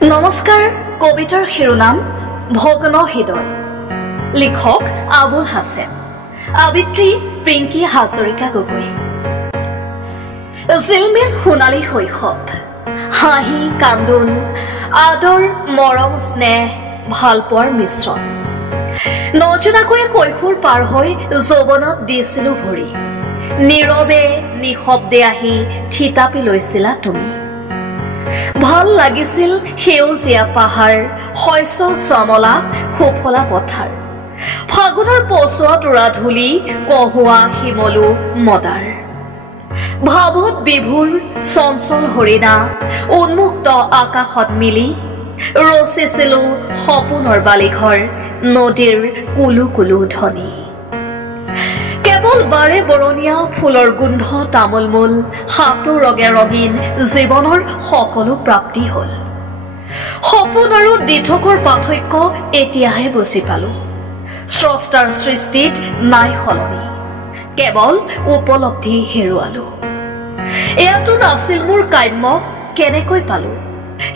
নমস্কাৰ কবিতাৰ শিৰোনাম ভগ্ন হৃদয় লিখক আবুল হাছেন আবৃত্তি পিংকি হাজৰিকা গগৈ জিলমিল সোণালী শৈশৱ হাঁহি কান্দোন আদৰ মৰম স্নেহ ভালপোৱাৰ মিশ্ৰণ নজনাকৈ কৈশোৰ পাৰ হৈ যৌৱনত দিছিলো ভৰি নীৰৱে নিশব্দে আহি থিতাপি লৈছিলা তুমি ভাল লাগিছিল সেউজীয়া পাহাৰ শস্য শ্যামলা সুফলা পথাৰ ফাগুনৰ পচোৱাত উৰা ধূলি কহুৱা শিমলু মদাৰ ভাৱত বিভোৰ চঞ্চল হৰিণা উন্মুক্ত আকাশত মিলি ৰচিছিলো সপোনৰ বালিঘৰ নদীৰ কুলু কুলু ধ্বনি কেৱল বাৰে বৰণীয়া ফুলৰ গোন্ধ তামোলমূল হাতৰ ৰগে ৰঙীন জীৱনৰ সকলো প্ৰাপ্তি হল সপোন আৰু দিঠকৰ পাৰ্থক্য এতিয়াহে বুজি পালো স্ৰষ্টাৰ সৃষ্টিত নাই সলনি কেৱল উপলব্ধি হেৰুৱালো এয়াতো নাছিল মোৰ কাম্য কেনেকৈ পালো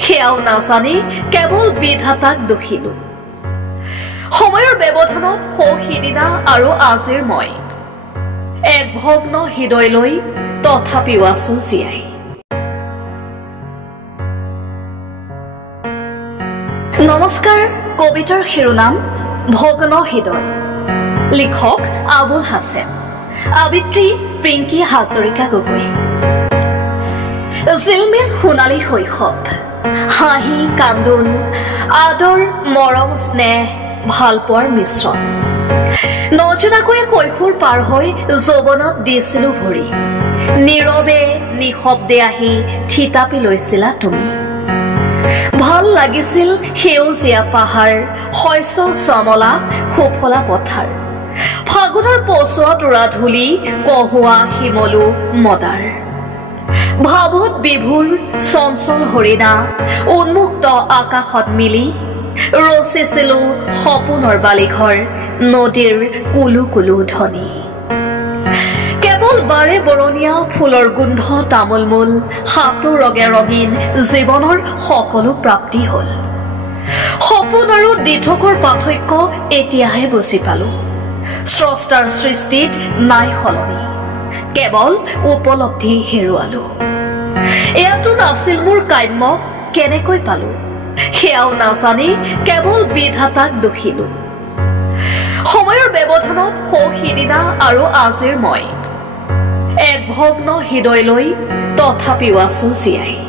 সেয়াও নাজানি কেৱল বিধাতাক দোষিলো সময়ৰ ব্যৱধানত সিদিনা আৰু আজিৰ মই এক ভগ্ন হৃদয় লৈ তথাপিও আছো জীয়াই নমস্কাৰ কবিতাৰ শিৰোনাম ভগ্ন হৃদয় লিখক আবুল হাছেন আবৃত্তি পিংকি হাজৰিকা গগৈ জিলমিল সোণালী শৈশৱ হাঁহি কান্দোন আদৰ মৰম স্নেহ ভালপোৱাৰ মিশ্ৰণ নজনাকৈ কৈশোৰ পাৰ হৈ যৌৱনত দিছিলো ভৰি নীৰৱে নিশব্দে আহি থিতাপি লৈছিলা তুমি ভাল লাগিছিল সেউজীয়া পাহাৰ শস্য শ্যামলা সুফলা পথাৰ ফাগুনৰ পচোৱাত উৰা ধূলি কহুৱা শিমলু মদাৰ ভাৱত বিভোৰ চঞ্চল হৰিণা উন্মুক্ত আকাশত মিলি ৰচিছিলো সপোনৰ বালিঘৰ নদীৰ কুলু কুলু ধ্বনি কেৱল বাৰে বৰণীয়া ফুলৰ গোন্ধ তামোলমূল হাতৰ ৰগে ৰঙীন জীৱনৰ সকলো প্ৰাপ্তি হল সপোন আৰু দিঠকৰ পাৰ্থক্য এতিয়াহে বুজি পালো স্ৰষ্টাৰ সৃষ্টিত নাই সলনি কেৱল উপলব্ধি হেৰুৱালো এয়াতো নাছিল মোৰ কাম্য কেনেকৈ পালো সেয়াও নাজানি কেৱল বিধাতাক দোষিলো সময়ৰ ব্যৱধানত সিদিনা আৰু আজিৰ মই এক ভগ্ন হৃদয় লৈ তথাপিও আছো জীয়াই